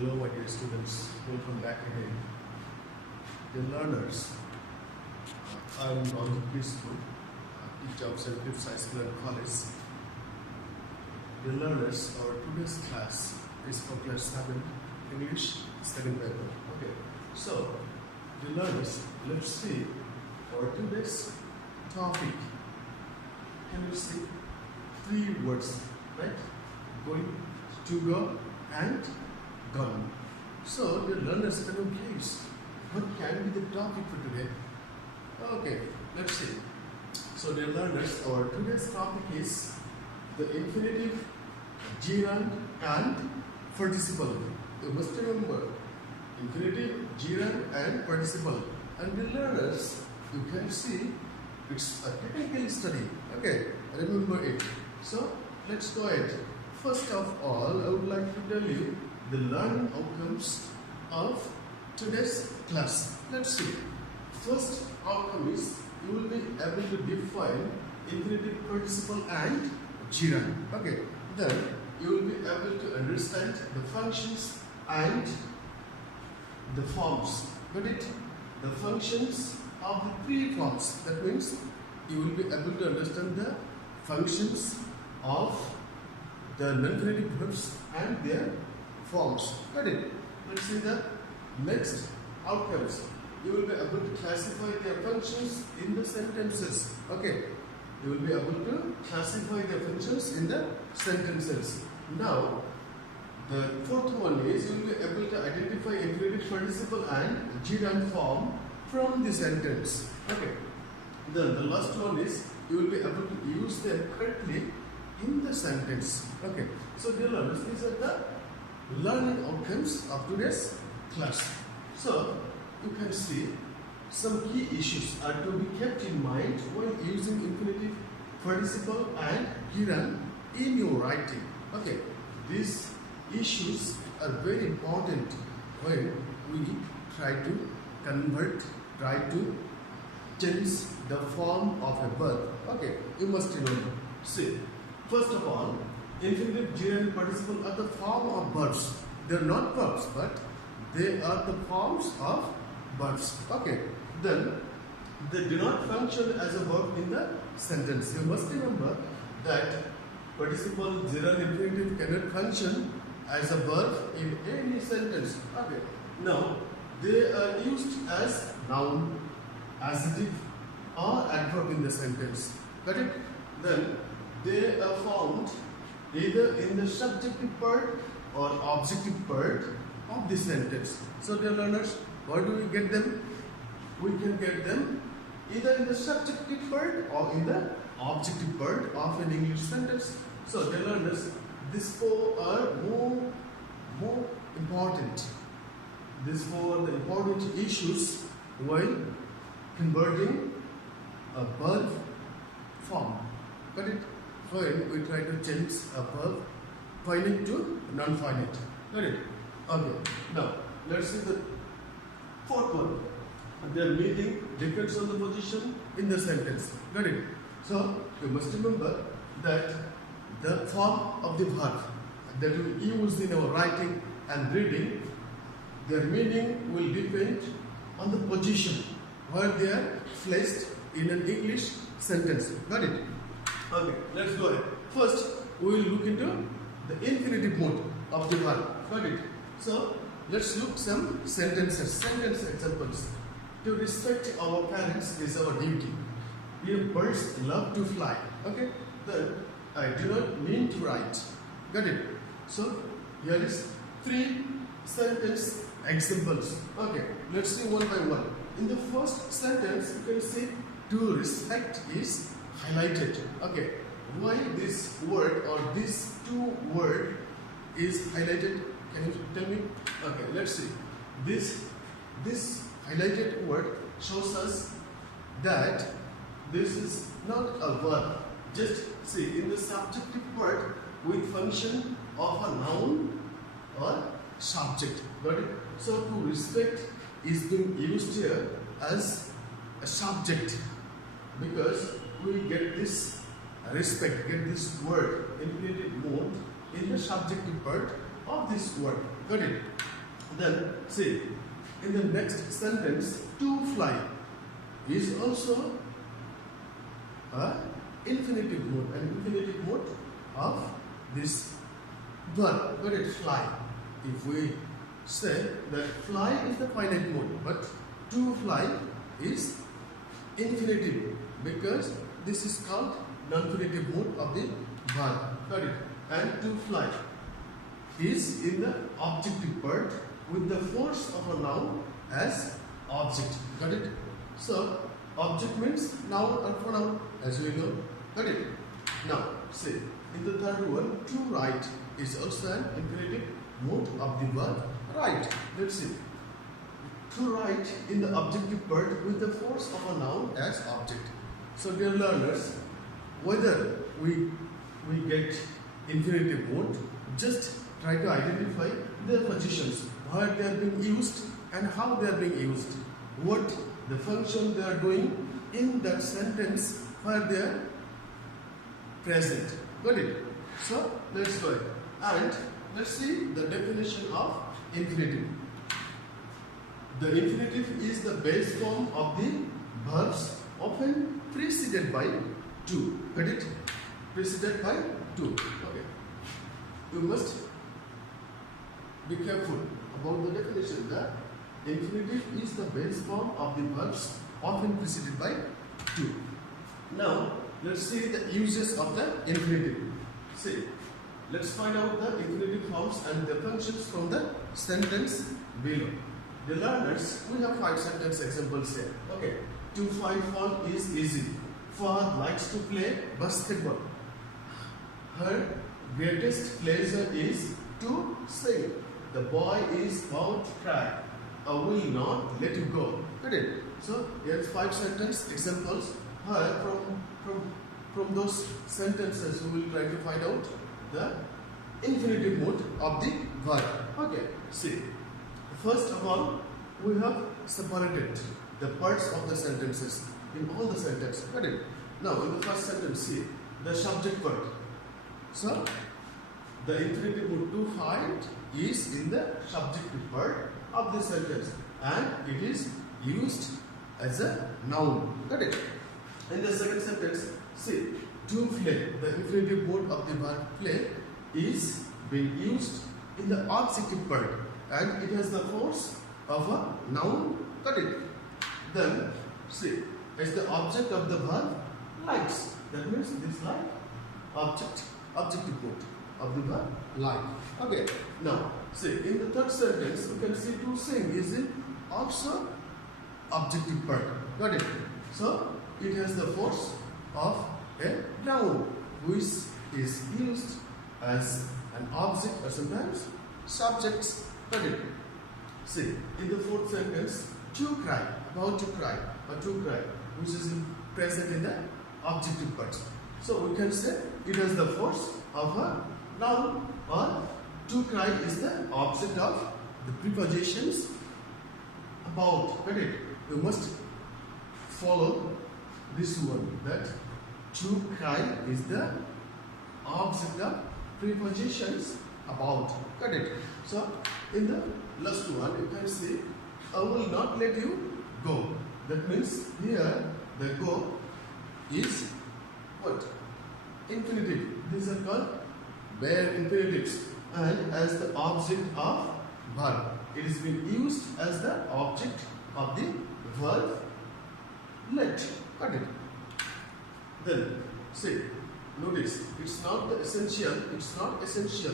Hello my dear students, welcome back again. Dear learners, I am Participle Mode, teacher of St.Philip High School and College. Dear learners, our today's class is for class 7 English second paper. Okay, so dear learners, let's see our today's topic. Can you see 3 words, right? Going, to go and gone. So the learners, can you please, what can be the topic for today? Okay, let's see. So dear learners, our today's topic is the infinitive, gerund and participle. You must remember infinitive, gerund and participle. And dear learners, you can see it's a technical study. Okay, remember it. So let's go ahead. First of all, I would like to tell you the learning outcomes of today's class. Let's see. First outcome is you will be able to define infinitive, participle and gerund. Okay. Then you will be able to understand the functions and the forms. Got it? The functions of the three forms. That means you will be able to understand the functions of the non-infinitive verbs and their forms. Got it? Let's see the next outcomes. You will be able to classify their functions in the sentences. Okay. You will be able to classify their functions in the sentences. Now, the fourth one is you will be able to identify infinitive, participle and gerund form from the sentence. Okay. Then the last one is you will be able to use them correctly in the sentence. Okay. So dear learners, these are the learning outcomes of today's class. So you can see some key issues are to be kept in mind when using infinitive, participle and gerund in your writing. Okay. These issues are very important when we try to convert, try to change the form of a verb. Okay. You must remember. See. First of all, infinitive, gerund, participle are the form of verbs. They are not verbs, but they are the forms of verbs. Okay. Then they do not function as a verb in the sentence. You must remember that participle, gerund, infinitive cannot function as a verb in any sentence. Okay. Now they are used as noun, adjective, or adverb in the sentence. Got it? Then they are found either in the subjective part or objective part of the sentence. So dear learners, where do we get them? We can get them either in the subjective part or in the objective part of an English sentence. So dear learners, these four are more important. These four are the important issues while converting a verb form. Got it? When we try to change a verb finite to non-finite. Got it? Okay. Now let's see the fourth one. Their meaning depends on the position in the sentence. Got it? So you must remember that the form of the verb that we use in our writing and reading, their meaning will depend on the position where they are placed in an English sentence. Got it? Okay, let's go ahead. First, we will look into the infinitive mode of the verb. Got it? So, let's look some sentences, sentence examples. To respect our parents is our duty. Dear birds love to fly. Okay? Then, I do not mean to write. Got it? So, here is 3 sentence examples. Okay, let's see one by one. In the first sentence, you can see to respect is highlighted. Okay, why this word or these 2 words is highlighted? Can you tell me? Okay, let's see. This highlighted word shows us that this is not a verb. Just see in the subjective part with function of a noun or subject. Got it? So to respect is being used here as a subject because we get this respect, get this word infinitive mode in the subjective part of this word. Got it? Then see, in the next sentence, to fly is also a infinitive mode, an infinitive mode of this verb. Got it? Fly. If we say that fly is the finite mode, but to fly is infinitive, because this is called non-infinitive mode of the verb. Got it? And to fly is in the objective part with the force of a noun as object. Got it? So object means noun or pronoun, as we know. Got it? Now see, in the third one, to write is also an infinitive mode of the verb write. Let's see. To write in the objective part with the force of a noun as object. So dear learners, whether we get infinitive mode, just try to identify their positions, where they are being used and how they are being used, what the function they are doing in that sentence where they are present. Got it? So let's go ahead and let's see the definition of infinitive. The infinitive is the base form of the verbs, often preceded by to. Got it? Preceded by to. Okay. You must be careful about the definition. The infinitive is the base form of the verbs, often preceded by to. Now let's see the uses of the infinitive. See, let's find out the infinitive forms and the functions from the sentence below. The learners, we have 5 sentence examples here. Okay. To find fault is easy. Fahad likes to play basketball. Her greatest pleasure is to sing. The boy is about to cry. I will not let you go. Got it? So here's 5 sentence examples. Here from those sentences we will try to find out the infinitive mode of the verb. Okay. See. First of all, we have separated the parts of the sentences in all the sentences. Got it? Now, in the first sentence, see the subject part. So, the infinitive mode to find is in the subjective part of the sentence, and it is used as a noun. Got it? In the second sentence, see to play. The infinitive mode of the verb play is being used in the objective part, and it has the force of a noun. Got it? Then see, as the object of the verb likes. That means this like objective mode of the verb like. Okay. Now see, in the third sentence you can see to sing is in also objective part. Got it? So it has the force of a noun which is used as an object or sometimes subjects. Got it? See, in the fourth sentence, to cry, about to cry, or to cry, which is present in the objective parts. So we can say it has the force of a noun, or to cry is the object of the prepositions about. Got it? You must follow this one, that to cry is the object of prepositions about. Got it? So in the last one you can see I will not let you go. That means here the go is what? Infinitive. These are called bare infinitives, and as the object of verb. It is being used as the object of the verb let. Got it? Then see, notice it's not essential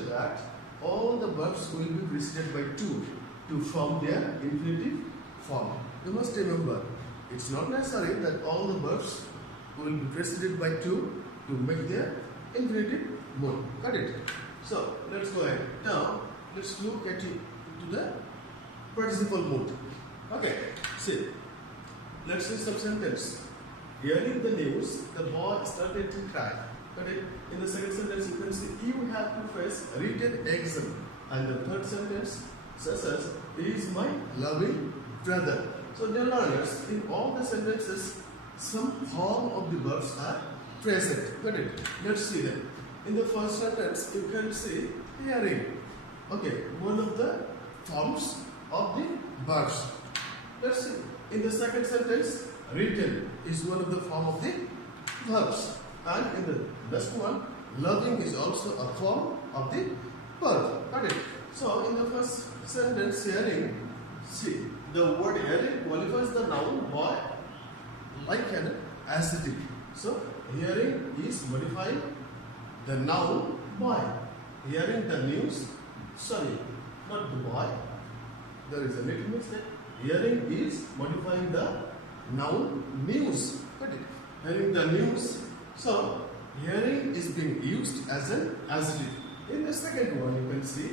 that all the verbs will be preceded by to form their infinitive form. You must remember, it's not necessary that all the verbs will be preceded by to make their infinitive mode. Got it? So let's go ahead. Now let's look at it to the participle mode. Okay. See, let's see some sentence. Hearing the news, the boy started to cry. Got it? In the second sentence, you can see you have to face a written exam. And the third sentence says, he is my loving brother. So dear learners, in all the sentences, some form of the verbs are present. Got it? Let's see them. In the first sentence, you can see hearing. Okay, one of the forms of the verbs. Let's see. In the second sentence, written is one of the form of the verbs, and in the next one, loving is also a form of the verb. Got it? So in the first sentence, hearing, see, the word hearing qualifies the noun boy like an adjective. So hearing is modifying the noun boy. Hearing the news, sorry, not the boy. There is a little mistake. Hearing is modifying the noun news. Got it? Hearing the news. So hearing is being used as an adjective. In the second one, you can see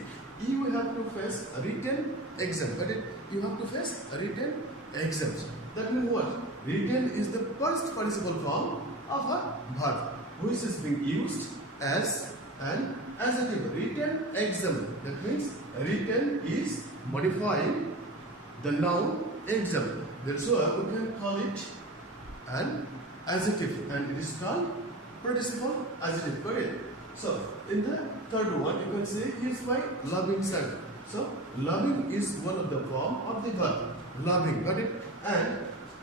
you have to face a written exam. Got it? You have to face a written exam. That means what? Written is the first participle form of a verb, which is being used as an adjective. Written exam. That means written is modifying the noun exam. That's why we can call it an adjective, and it is called participle adjective. Got it? So in the third one, you can say he is my loving son. So loving is one of the form of the verb. Loving. Got it? And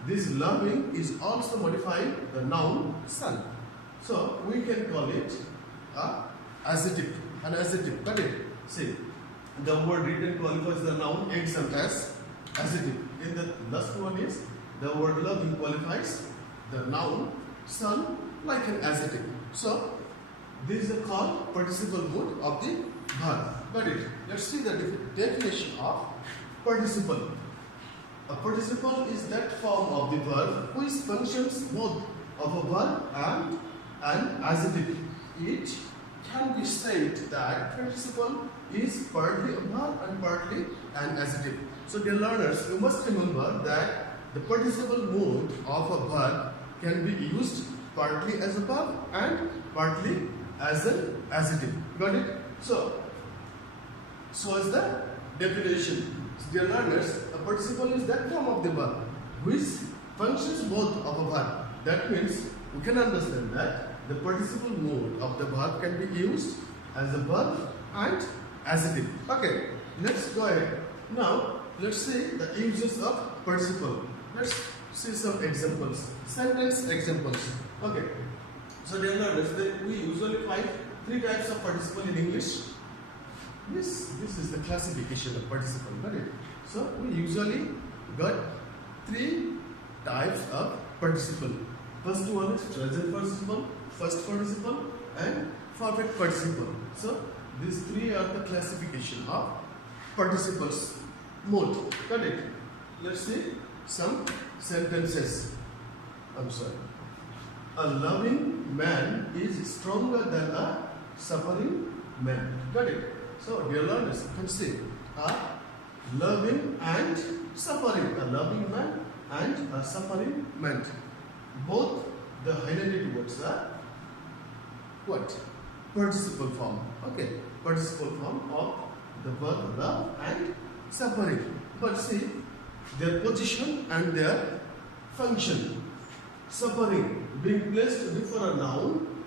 this loving is also modifying the noun son. So we can call it a adjective. An adjective. Got it? See, the word written qualifies the noun exam as adjective. In the last one is the word loving qualifies the noun son like an adjective. So this is called participle mode of the verb. Got it? Let's see the definition of participle. A participle is that form of the verb which functions both of a verb and an adjective. It can be said that participle is partly a verb and partly an adjective. So dear learners, you must remember that the participle mode of a verb can be used partly as a verb and partly as an adjective. Got it? So is the definition. Dear learners, a participle is that form of the verb which functions both of a verb. That means we can understand that the participle mode of the verb can be used as a verb and adjective. Okay, let's go ahead. Now let's see the uses of participle. Let's see some examples, sentence examples. Okay, so dear learners, we usually find three types of participle in English. This is the classification of participle. Got it? So we usually got three types of participle. First one is present participle, first participle, and perfect participle. So these three are the classification of participles mode. Got it? Let's see some sentences. I'm sorry. A loving man is stronger than a suffering man. Got it? So dear learners, you can see a loving and suffering. A loving man and a suffering man. Both the highlighted words are what? Participle form. Okay, participle form of the verb love and suffering. But see their position and their function. Suffering being placed before a noun.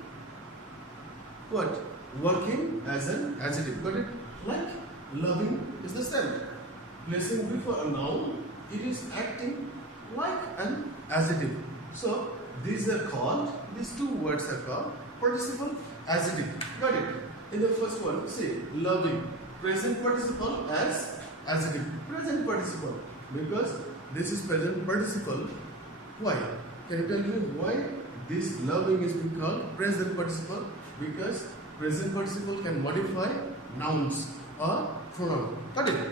What? Working as an adjective. Got it? Like loving is the same. Placing before a noun, it is acting like an adjective. So these two words are called participle adjective. Got it? In the first one, see loving, present participle as adjective. Present participle, because this is present participle. Why? Can you tell me why this loving is being called present participle? Because present participle can modify nouns or pronoun. Got it?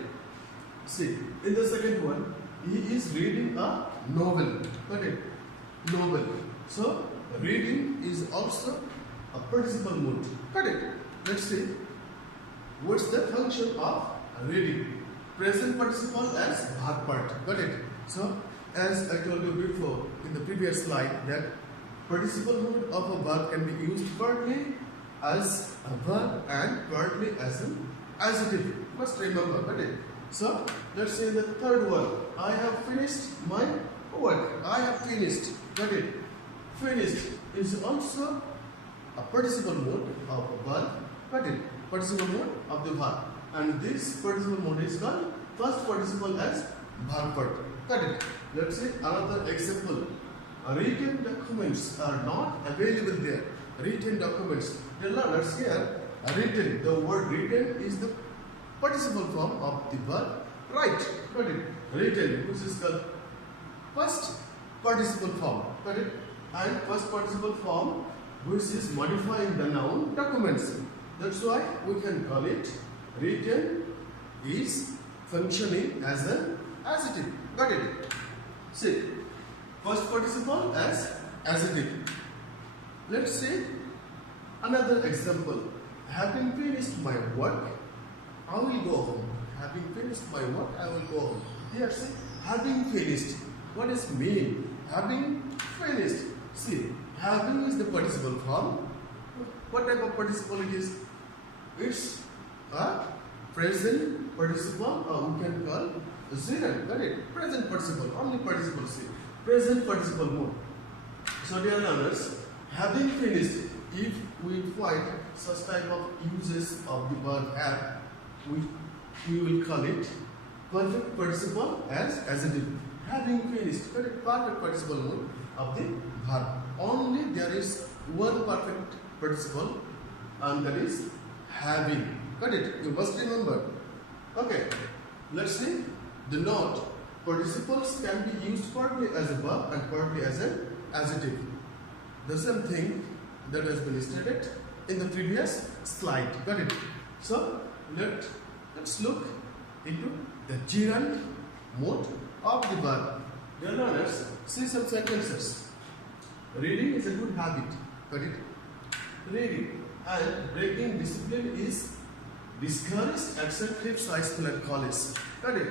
See, in the second one, he is reading a novel. Got it? Novel. So, reading is also a participle mode. Got it? Let's see. What's the function of reading? Present participle as verb part. Got it? So, as I told you before in the previous slide, that participle mode of a verb can be used partly as a verb and partly as an adjective. Must remember, got it? So let's say the third one. I have finished my work. I have finished. Got it? Finished is also a participle mode of a verb. Got it? Participle mode of the verb. and this participle mode is called first participle as verb part. Got it? Let's see another example. Written documents are not available there. Written documents. Dear learners, here written, the word written is the participle form of the verb write. Got it? Written, which is called first participle form. Got it? And first participle form, which is modifying the noun documents. That's why we can call it written is functioning as an adjective. Got it? See, first participle as adjective. Let's see another example. Having finished my work, I will go home. Having finished my work, I will go home. Here, see, having finished. What does it mean? Having finished. See, having is the participle form. What type of participle it is? It's a present participle, or we can call gerund. Got it? Present participle, only participle. See, present participle mode. So, dear learners, having finished, if we find such type of uses of the verb have, we will call it perfect participle as adjective. Having finished, got it? Perfect participle mode of the verb. Only there is one perfect participle, and that is having. Got it? You must remember. Okay, let's see. The note participles can be used partly as a verb and partly as an adjective. The same thing that has been stated in the previous slide. Got it? So let's look into the gerund mode of the verb. Dear learners, see some sentences. Reading is a good habit. Got it? Reading and breaking discipline is discouraged at St.Philip's High School and College. Got it?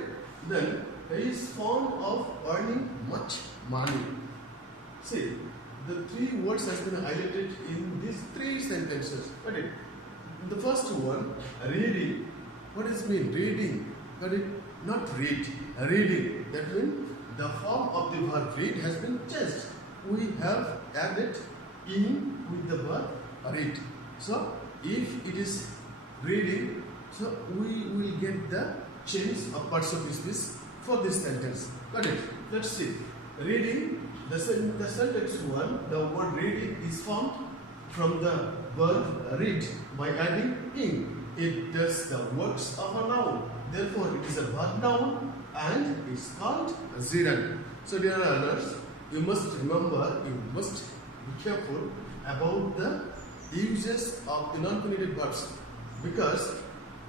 Then he is fond of earning much money. See, the three words has been highlighted in these three sentences. Got it? The first one, reading. What does it mean? Reading. Got it? Not read. Reading. That means the form of the verb read has been changed. We have added in with the verb read. So, if it is reading, so we will get the change of parts of speech for this sentence. Got it? Let's see. Reading, the sentence one, the word reading is formed from the verb read by adding in. It does the works of a noun. Therefore, it is a verb noun and it's called a gerund. So, dear learners, you must remember, you must be careful about the uses of the non-infinitive verbs, because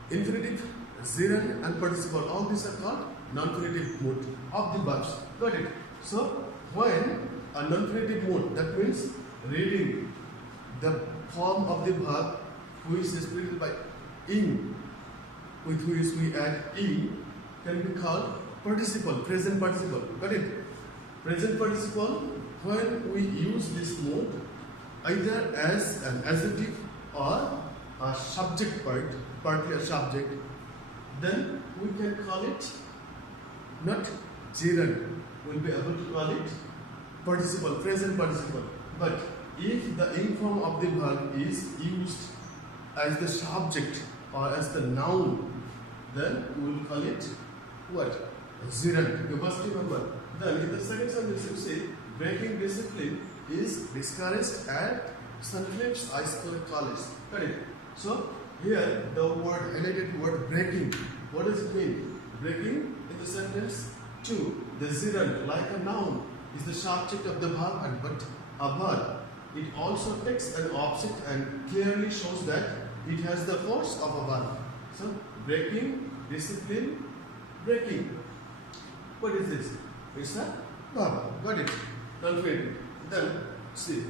infinitive, gerund and participle, all these are called non-infinitive mode of the verbs. Got it? So, when a non-infinitive mode, that means reading, the form of the verb which is represented by in, with which we add in, can be called participle, present participle. Got it? Present participle, when we use this mode either as an adjective or a subject part, partly a subject, then we can call it not gerund. We'll be able to call it participle, present participle. But if the in form of the verb is used as the subject or as the noun, then we will call it what? Gerund. You must remember. Then in the second sentence you say, breaking discipline is discouraged at St. Philip's High School and College. Got it? So here the word highlighted word breaking. What does it mean? Breaking in the sentence 2, the gerund, like a noun, is the subject of the verb, and but a verb. It also takes an object and clearly shows that it has the force of a verb. So breaking, discipline, breaking. What is this? It's a verb. Got it? Non-infinitive. Then see,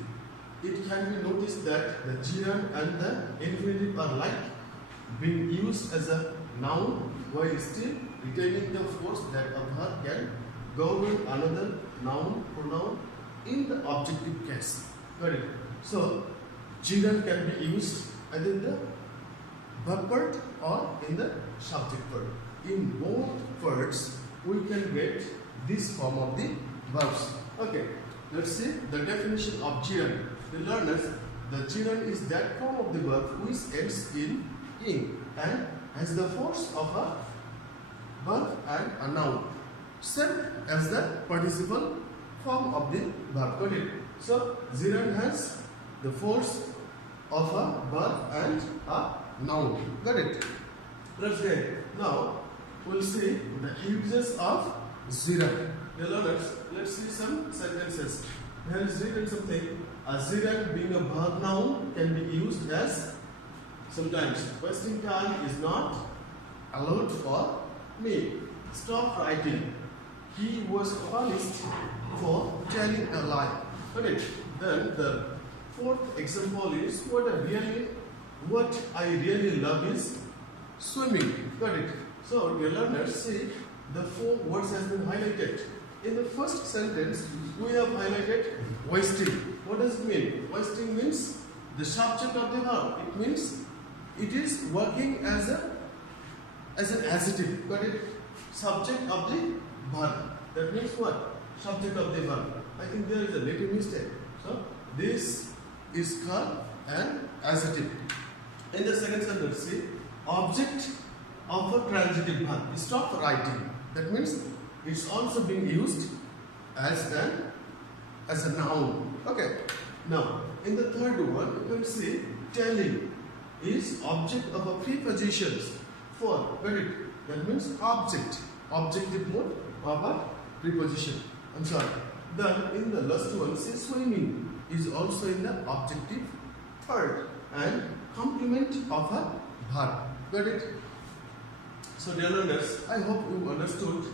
it can be noticed that the gerund and the infinitive are like being used as a noun while still retaining the force that a verb can govern another noun, pronoun in the objective case. Got it? So gerund can be used either in the verb part or in the subject part. In both parts, we can get this form of the verbs. Okay, let's see the definition of gerund. The learners, the gerund is that form of the verb which ends in and has the force of a verb and a noun, same as the participle form of the verb. Got it? So gerund has the force of a verb and a noun. Got it? Let's get now we'll see the uses of gerund. Dear learners, let's see some sentences. Here is written something. A gerund being a verb noun can be used as sometimes wasting time is not allowed for me. Stop writing. He was punished for telling a lie. Got it? Then the fourth example is what I really love is swimming. Got it? So dear learners, see the four words has been highlighted. In the first sentence, we have highlighted wasting. What does it mean? Wasting means the subject of the verb. It means it is working as an adjective. Got it? Subject of the verb. That means what? Subject of the verb. I think there is a little mistake. So this is called an adjective. In the second sentence, see object of a transitive verb. Stop writing. That means it's also being used as a noun. Okay. Now in the third one, you can see telling is object of a prepositions for. Got it? That means objective mode of a preposition. I'm sorry. Then in the last one, say swimming is also in the objective third and complement of a verb. Got it? So dear learners, I hope you understood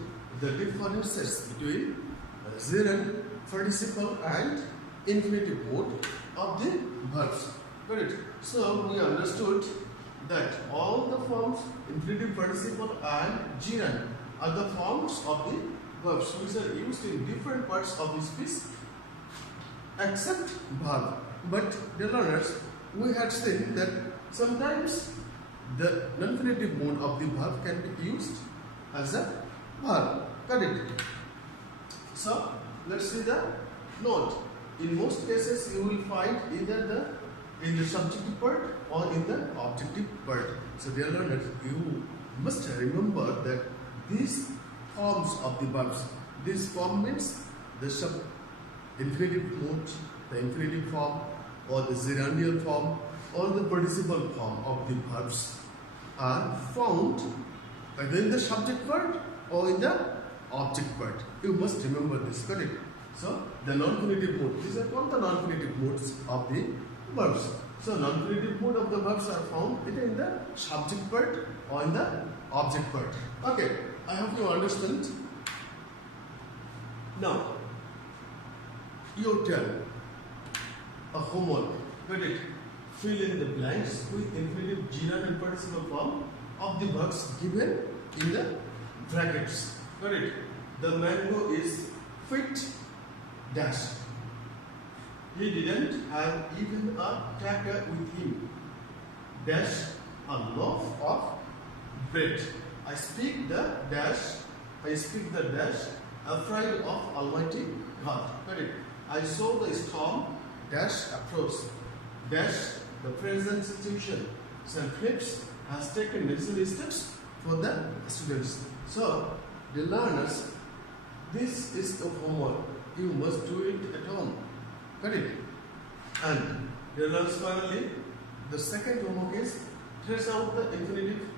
the differences between gerund, participle and infinitive mode of the verbs. Got it? So we understood that all the forms infinitive, participle and gerund are the forms of the verbs which are used in different parts of the speech except verb. But dear learners, we had seen that sometimes the non-infinitive mode of the verb can be used as a verb. Got it? So let's see the note. In most cases, you will find either in the subjective part or in the objective part. So dear learners, you must remember that these forms of the verbs. This form means the infinitive mode, the infinitive form, or the gerundial form, or the participle form of the verbs are found either in the subject part or in the object part. You must remember this. Correct? So the non-infinitive mode. These are called the non-infinitive modes of the verbs. So non-infinitive mode of the verbs are found either in the subject part or in the object part. Okay. I hope you understand. Now, your turn. A homework. Got it? Fill in the blanks with infinitive, gerund and participle form of the verbs given in the brackets. Got it? The mango is fit dash. He didn't have even a cracker with him. Dash a loaf of bread. I speak the dash, afraid of Almighty God. Got it? I saw the storm dash approach. Dash the present situation. St.Philip has taken necessary steps for the students. So, the learners, this is the homework. You must do it at home. Got it? And the learners, finally, the second homework is trace out the infinitive,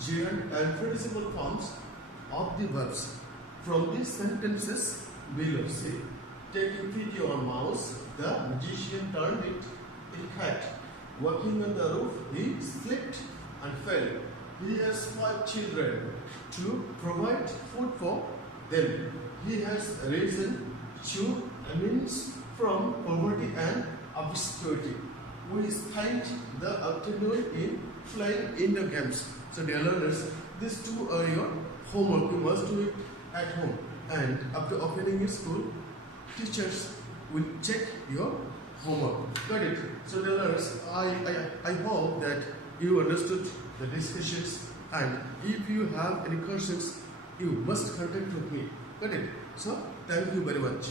gerund and participle forms of the verbs from these sentences below. See, taking pity on mouse, the magician turned it a cat. Walking on the roof, he slipped and fell. He has 5 children to provide food for them. He has risen to eminence from poverty and obscurity. We spent the afternoon in playing indoor games. So dear learners, these two are your homework. You must do it at home. And after opening your school, teachers will check your homework. Got it? So dear learners, I hope that you understood the discussions, and if you have any questions, you must contact with me. Got it? So thank you very much.